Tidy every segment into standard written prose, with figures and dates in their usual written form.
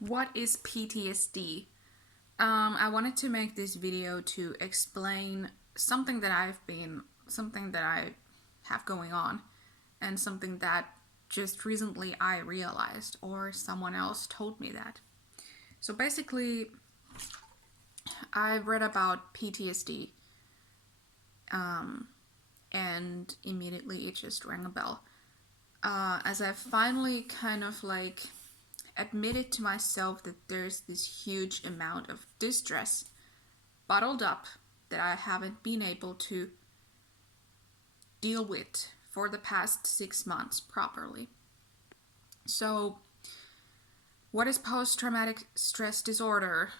What is PTSD? I wanted to make this video to explain something that I have going on, and something that just recently I realized, or someone else told me that. So basically, I read about PTSD, and immediately it just rang a bell. As I finally kind of like admitted to myself that there's this huge amount of distress bottled up that I haven't been able to deal with for the past 6 months properly. So, what is post traumatic stress disorder?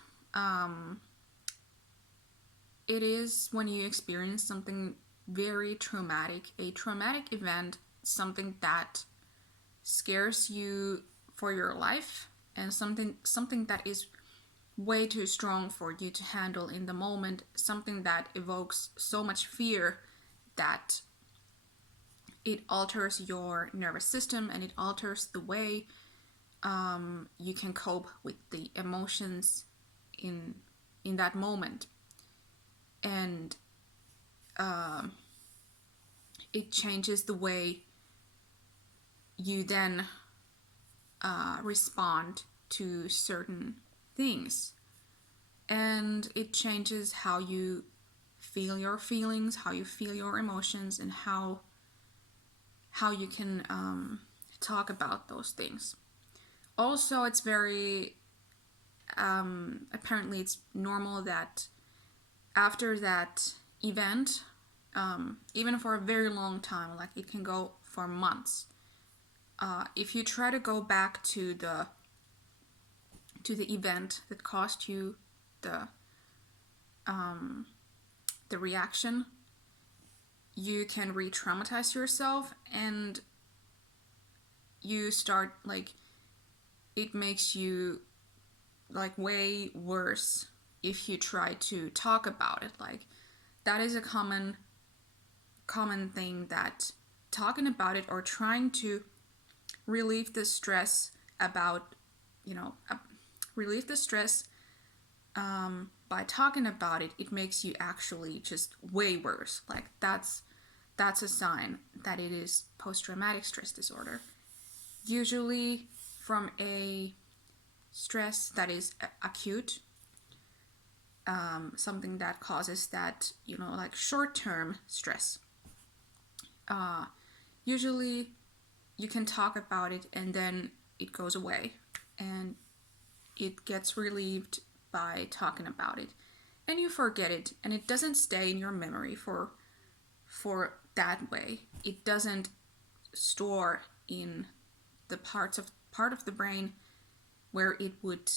It is when you experience something very traumatic, a traumatic event, something that scares you for your life, and something that is way too strong for you to handle in the moment, something that evokes so much fear that it alters your nervous system, and it alters the way you can cope with the emotions in that moment. And it changes the way you then respond to certain things, and it changes how you feel your feelings, how you feel your emotions, and how you can talk about those things. Also, it's very apparently it's normal that after that event, even for a very long time, like it can go for months, if you try to go back to the event that caused you the reaction, you can re-traumatize yourself, and you start like, it makes you like way worse if you try to talk about it. Like, that is a common thing, that talking about it or trying to relieve the stress about, relieve the stress by talking about it, it makes you actually just way worse. Like, that's a sign that it is post-traumatic stress disorder. Usually from a stress that is acute, something that causes that, like short-term stress. Usually you can talk about it and then it goes away, and it gets relieved by talking about it, and you forget it, and it doesn't stay in your memory for that way. It doesn't store in the part of the brain where it would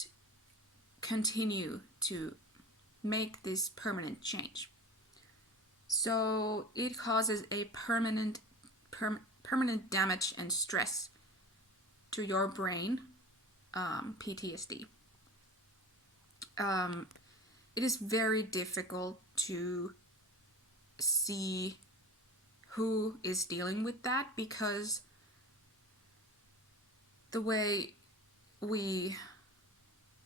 continue to make this permanent change. So it causes a permanent damage and stress to your brain, PTSD. It is very difficult to see who is dealing with that, because the way we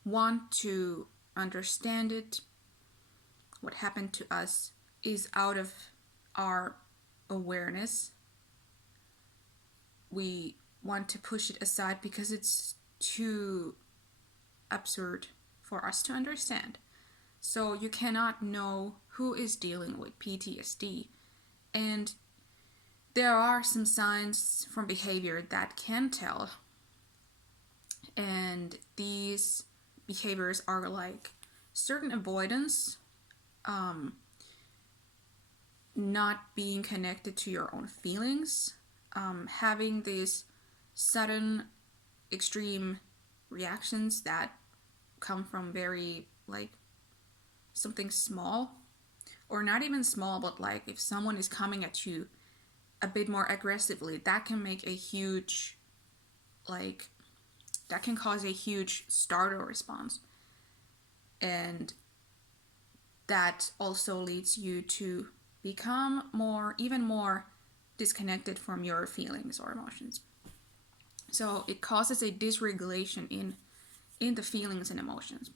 want to understand it, what happened to us, is out of our awareness. We want to push it aside because it's too absurd for us to understand. So you cannot know who is dealing with PTSD. And there are some signs from behavior that can tell. And these behaviors are like certain avoidance, not being connected to your own feelings, having these sudden extreme reactions that come from very like something small, or not even small, but like if someone is coming at you a bit more aggressively, that can make a huge, like, that can cause a huge startle response, and that also leads you to become even more disconnected from your feelings or emotions. So it causes a dysregulation into feelings and emotions.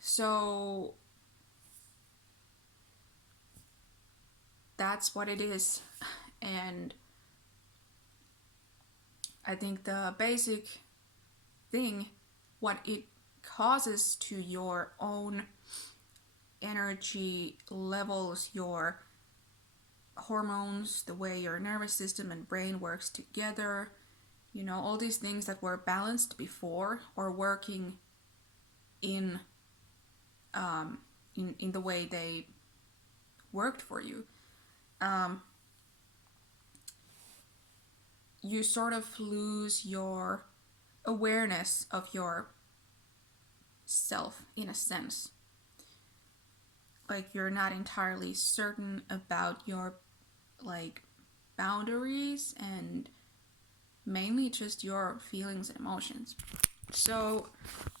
So that's what it is. And I think the basic thing, what it causes to your own energy levels, your hormones, the way your nervous system and brain works together, all these things that were balanced before or working in the way they worked for you. You sort of lose your awareness of your self in a sense. Like you're not entirely certain about your boundaries and mainly just your feelings and emotions. So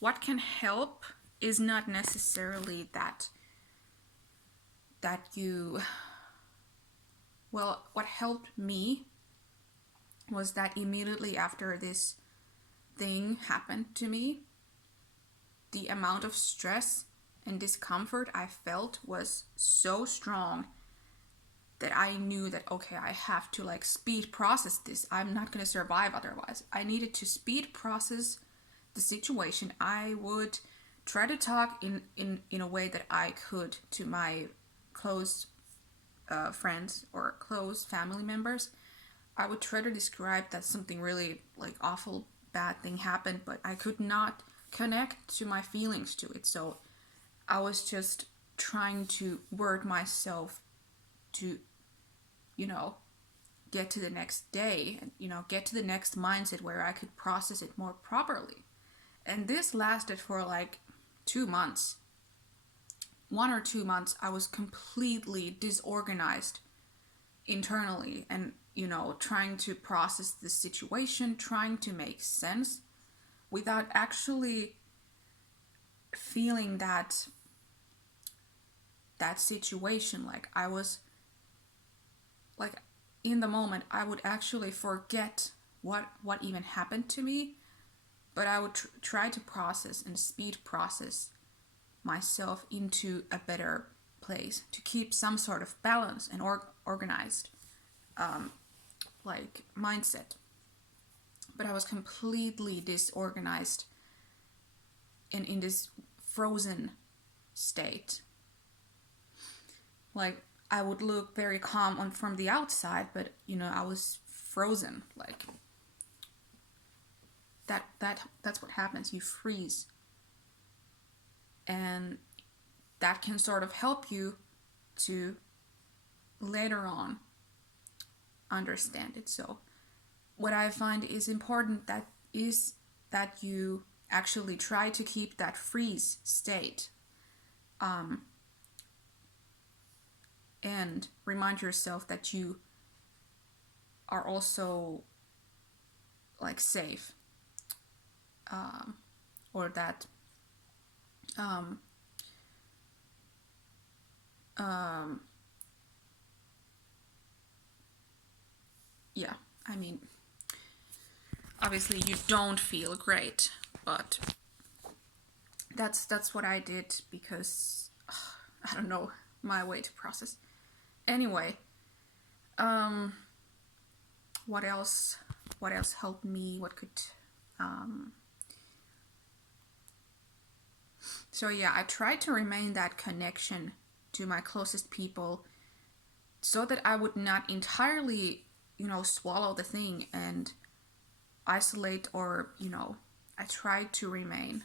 what can help is not necessarily that you, well, what helped me was that immediately after this thing happened to me, the amount of stress and discomfort I felt was so strong that I knew that, okay, I have to speed process this. I'm not going to survive otherwise. I needed to speed process the situation. I would try to talk in a way that I could to my close friends or close family members. I would try to describe that something really awful bad thing happened, but I could not connect to my feelings to it. So I was just trying to word myself to, get to the next day and, get to the next mindset where I could process it more properly. And this lasted for 2 months. 1 or 2 months, I was completely disorganized internally and, trying to process the situation, trying to make sense without actually feeling that situation. I was in the moment, I would actually forget what even happened to me, but I would try to process and speed process myself into a better place to keep some sort of balance and organized mindset. But I was completely disorganized and in this frozen state. I would look very calm from the outside, but I was frozen. That's what happens. You freeze, and that can sort of help you to later on understand it. So what I find is important that you actually try to keep that freeze state, and remind yourself that you are also safe, or that yeah, I mean, obviously you don't feel great, but that's what I did because I don't know, my way to process. Anyway, what else helped me? What could so yeah, I tried to remain that connection to my closest people so that I would not entirely, swallow the thing and isolate, or, I tried to remain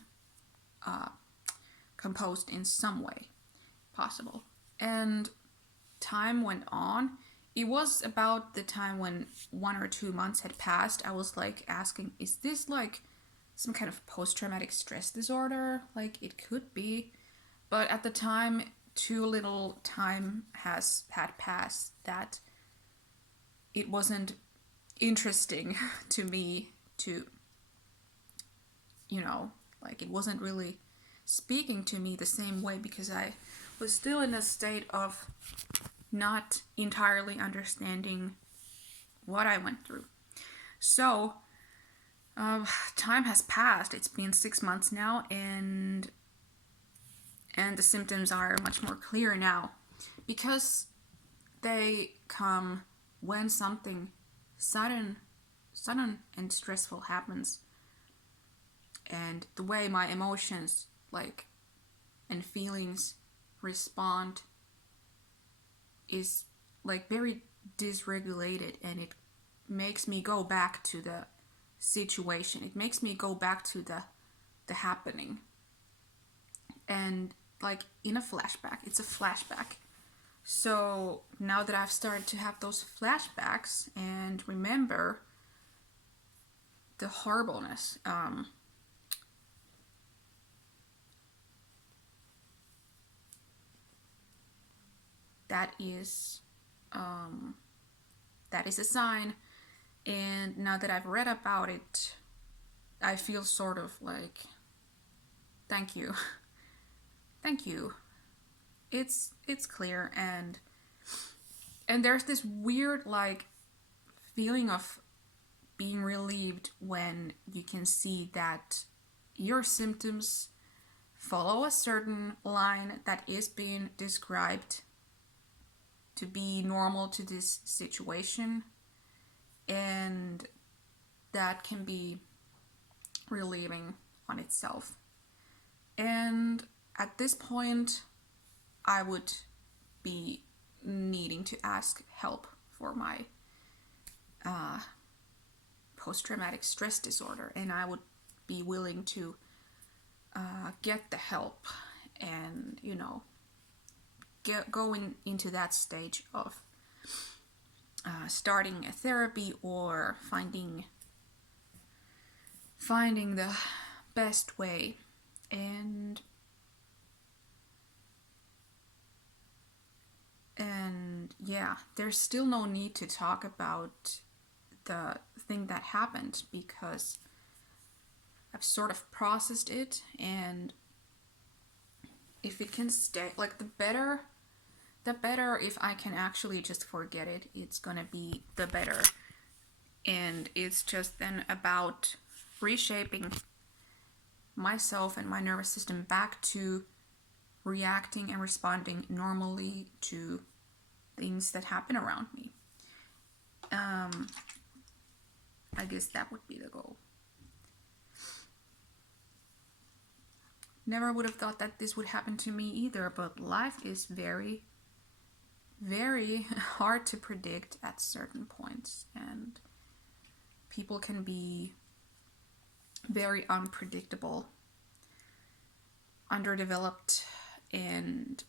composed in some way possible. And time went on. It was about the time when 1 or 2 months had passed. I was asking, is this some kind of post-traumatic stress disorder? It could be. But at the time, too little time had passed that it wasn't interesting to me to, it wasn't really speaking to me the same way because I was still in a state of not entirely understanding what I went through. So Uh, Time has passed. It's been 6 months now, and the symptoms are much more clear now because they come when something sudden and stressful happens, and the way my emotions like and feelings respond is like very dysregulated, and it makes me go back to the situation. It makes me go back to the happening, and like in a flashback. It's a flashback. So now that I've started to have those flashbacks and remember the horribleness, that is um, that is a sign. And now that I've read about it, I feel sort of like, thank you, thank you. It's clear, and there's this weird like feeling of being relieved when you can see that your symptoms follow a certain line that is being described to be normal to this situation, and that can be relieving on itself. And at this point, I would be needing to ask help for my post-traumatic stress disorder, and I would be willing to get the help and going into that stage of starting a therapy or finding the best way. And yeah, there's still no need to talk about the thing that happened because I've sort of processed it, and if it can stay, like the better if I can actually just forget it, it's gonna be the better. And it's just then about reshaping myself and my nervous system back to reacting and responding normally to things that happen around me. I guess that would be the goal. Never would have thought that this would happen to me either, but life is very, very hard to predict at certain points, and people can be very unpredictable, underdeveloped, and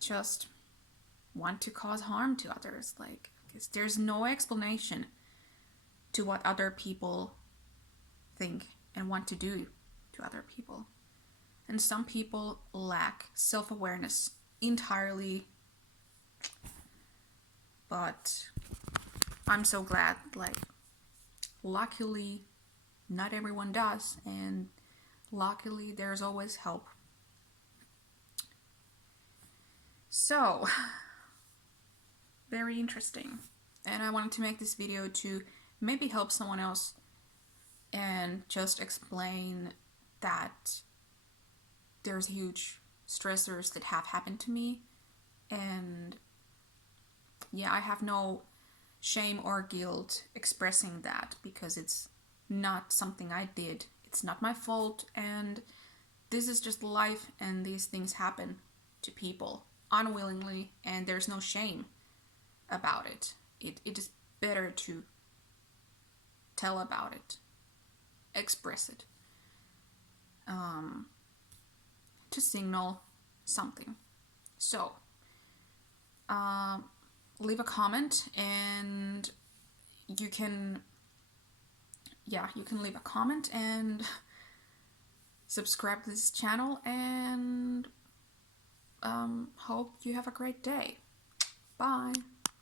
just want to cause harm to others. Like, there's no explanation to what other people think and want to do to other people. And some people lack self-awareness entirely. But I'm so glad, like, luckily, not everyone does, and luckily there's always help. So, very interesting. And I wanted to make this video to maybe help someone else and just explain that there's huge stressors that have happened to me, and yeah, I have no shame or guilt expressing that because it's not something I did. It's not my fault, and this is just life, and these things happen to people unwillingly, and there's no shame about it. It is better to tell about it, express it, to signal something. So, leave a comment, and you can leave a comment and subscribe to this channel, and hope you have a great day. Bye.